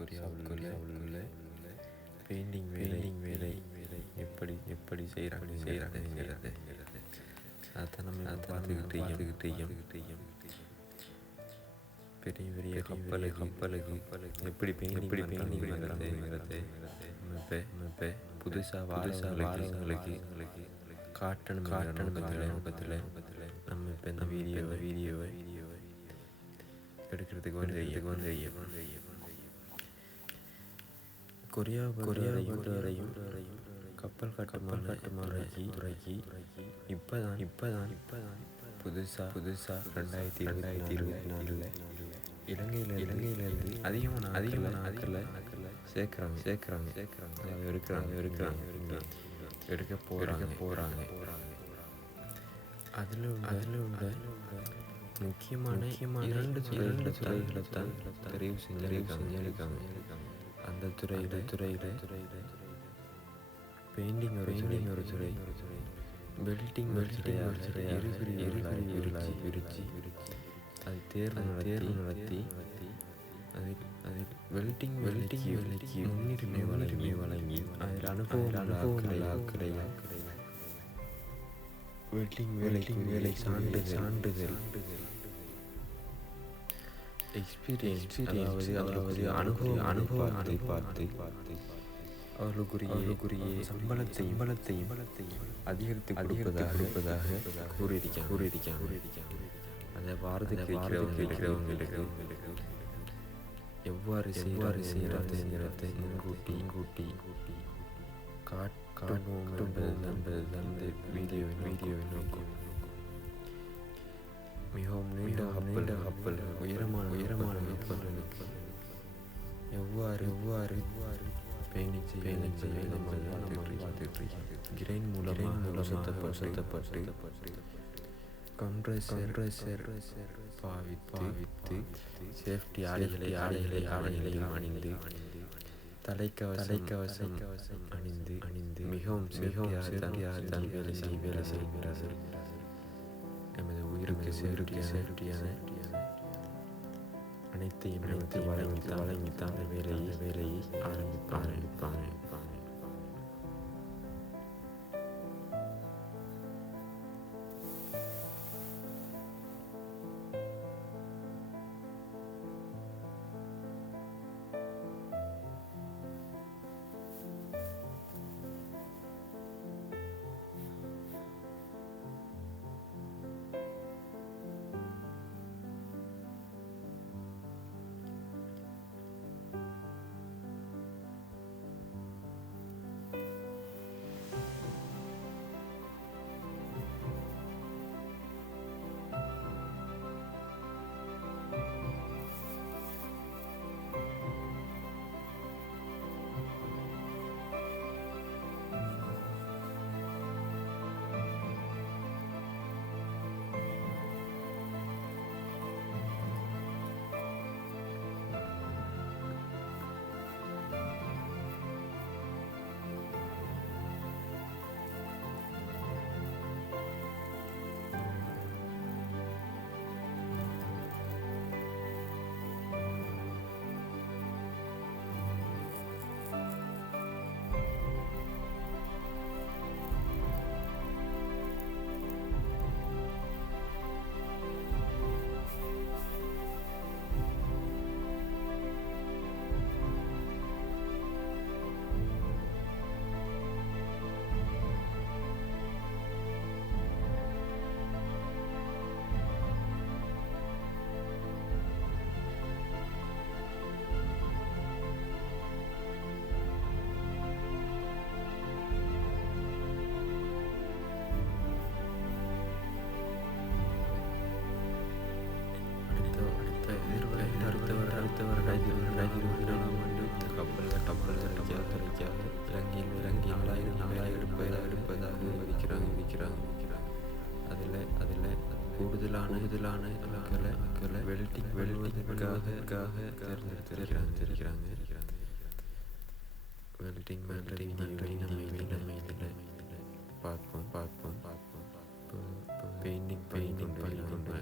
கொரியாவில் உள்ள painting painting வேலை வேலை எப்படி எப்படி செய்கிறாங்க செய்கிறாங்கிறது அதை நம்ம பார்த்துக்கிட்டு பார்த்துக்கிட்டு பெரிய பெரிய கப்பலு கப்பலுக்கு எப்படி பெயிண்டிங் எப்படி பெயிண்டிங் பண்ணுறதுங்கிறது இப்போ இப்போ புதுசாக புதுசாக வாழ்ங்களுக்கு காட்டணும் காட்டணும் நோக்கத்தில் நம்ம இப்போ இந்த வீடியோவை வீடியோவை எடுக்கிறதுக்கு வந்து வந்து கொரியா கொரியா வரையும் கப்பல் கட்டுமான கட்டுமானி துறைக்கு இப்போ தான் இப்போ தான் இப்போ தான் புதுசாக புதுசாக ரெண்டாயிரத்தி ரெண்டாயிரத்தி இருபத்தி நாலில் இலங்கையில் இலங்கையிலேருந்து அதிகமான அதிகமான நாட்களில் சேர்க்குறாங்க. சேர்க்குறாங்க. சேர்க்குறாங்க. இருக்கிறாங்க இருக்கிறாங்க எடுக்க போகிறாங்க போகிறாங்க போகிறாங்க அதில் அதில் உள்ள முக்கியமான முக்கியமான இரண்டு இரண்டு துறைகளை தான் தெரிவு செஞ்சிருக்காங்க. இருக்காங்க அந்த துறையில் துறையில் துறையில் பெயிண்டிங் ஒரு பெயிண்டிங் ஒரு துறை. பெல்டிங் பெல்டிங் ஒரு துறை இருபது இருபது விரிச்சு விரிச்சு அது தேர்வு தேர்வு நடத்தி அது அது வெல்டிங் வெல்டிங் வேலைக்கு முன்னுரிமை வழங்கி வழங்கி அதில் அனுபவம் அனுபவம் ஆக்களையும் வெல்டிங் வேலைக்கு வேலை சான்றிதழ் சான்றிதழ் எக்ஸ்பீரியன்ஸ் அதாவது அதாவது அனுபவம் அனுபவத்தை பார்த்து அவர்களுக்குரிய சம்பளத்தை சம்பளத்தையும் சம்பளத்தையும் அதிகரித்து அதிகரித்து கொடுப்பதாக கூறியிருக்காங்க கூறியிருக்காங்க கூறியிருக்காங்க அந்த பாரதத்தில் இருக்கிறவங்களுக்கு எவ்வாறு எவ்வாறு செய்கிறதுங்கிறத முன்கூட்டி முன்கூட்டி கூட்டி காட்டுவோம் என்பது என்பது அந்த வீடியோ வீடியோவின் நோக்கம் மிகவும் நீண்ட கப்பல் கப்பல் உயரமான உயரமான கப்பல்களுக்கு எவ்வாறு எவ்வாறு? எவ்வாறு? நம்ம பார்த்துட்டு கிரைன் மூலமாக மூலம் சுத்தப்பட்டு கம்ப்ரஸர் கம்ப்ரஸர் பாவி பாவித்து சேஃப்டி ஆடைகளை ஆடைகளை ஆடைகளையும் அணிந்து தலைக்கவசம் தலைக்கவசம் கவசம் அணிந்து அணிந்து மிகவும் மிகவும் வேலை செய்கிறார்கள். சேஃப்டி சேஃப்டியான அனைத்தையும் அனைத்து வழங்கி வழங்கித்தான் வேலையை வேலையை ஆரம்பிப்பாங்க ஆரம்பிப்பாங்க கூடுதலான கூடுதலான மக்களை மக்களை வெல்டிங் வெல்டிங்காக தேர்ந்தெடுத்திருக்கிறாங்க. இருக்கிறாங்க இருக்கிறாங்க வெல்டிங் வெல்டிங் நம்ம நம்ம இதில் பார்ப்போம் பார்ப்போம். பார்ப்போம் பெயிண்டிங் பெயிண்டிங் பண்ணி கொண்டு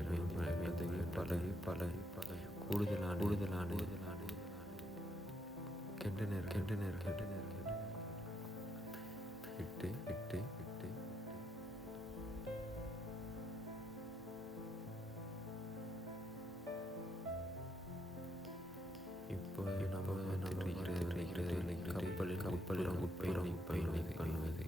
பல பல பல கூடுதலான கூடுதலான கெண்டனர் கெண்டனர் கெண்டனர் எட்டு விட்டு இப்போது நம்ம நம்ம கப்பலில் கப்பலில் உட்பயிரும் பயணம் பண்ணுவது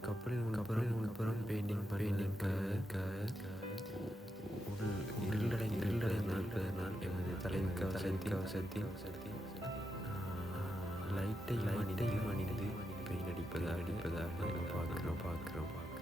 கப்பலின் உள்புறம் உள்புறம் பெயிண்டிங் பெயிண்டிங் உடல் இருளடைந்து இருளடைந்திருப்பதனால் எமது தலைமை கவசத்தில் கவசத்தில் லைட்டை லைட்டை மணிந்து பெயின் அடிப்பதாக அடிப்பதாக பார்க்குறோம் பார்க்குறோம் பார்க்குறோம்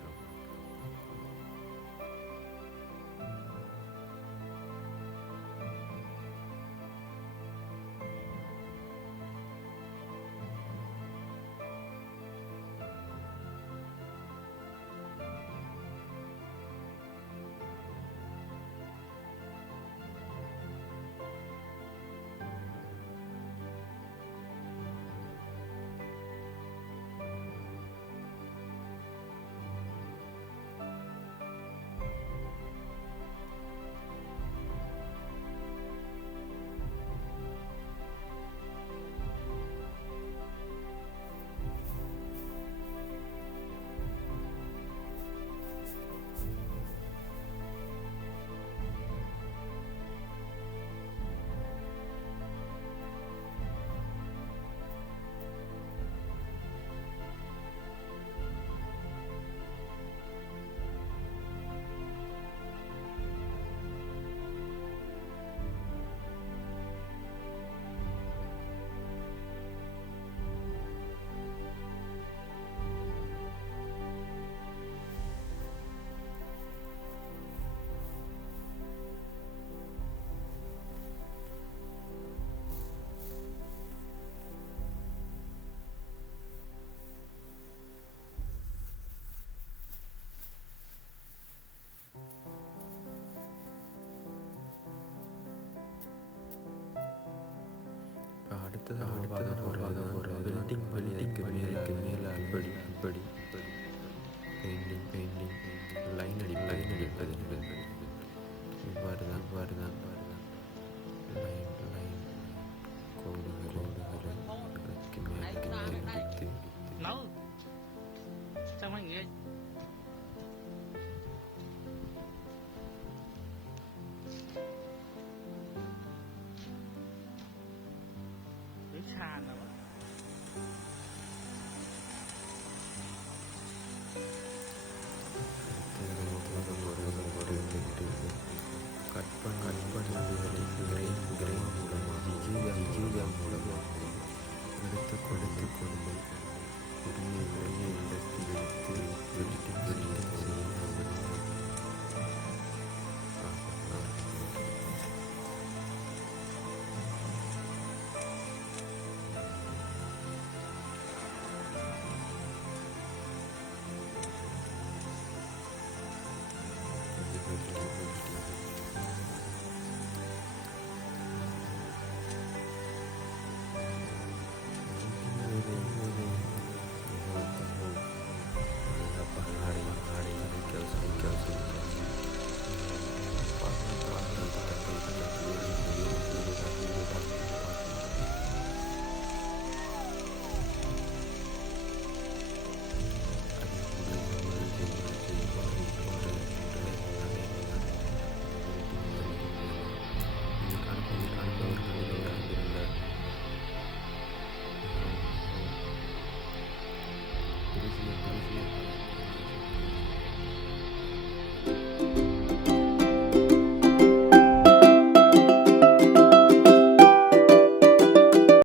அடுத்ததாக பார்க்க போகிறது ஒரு பில்டிங் பில்டிங்க்கு மேலுக்கு மேலே அப்படி அப்படி. பெயிண்டிங் பெயிண்டிங் லைன் அடி லைன் அடிப்பது. இவ்வாறு தான் இவ்வாறு தான்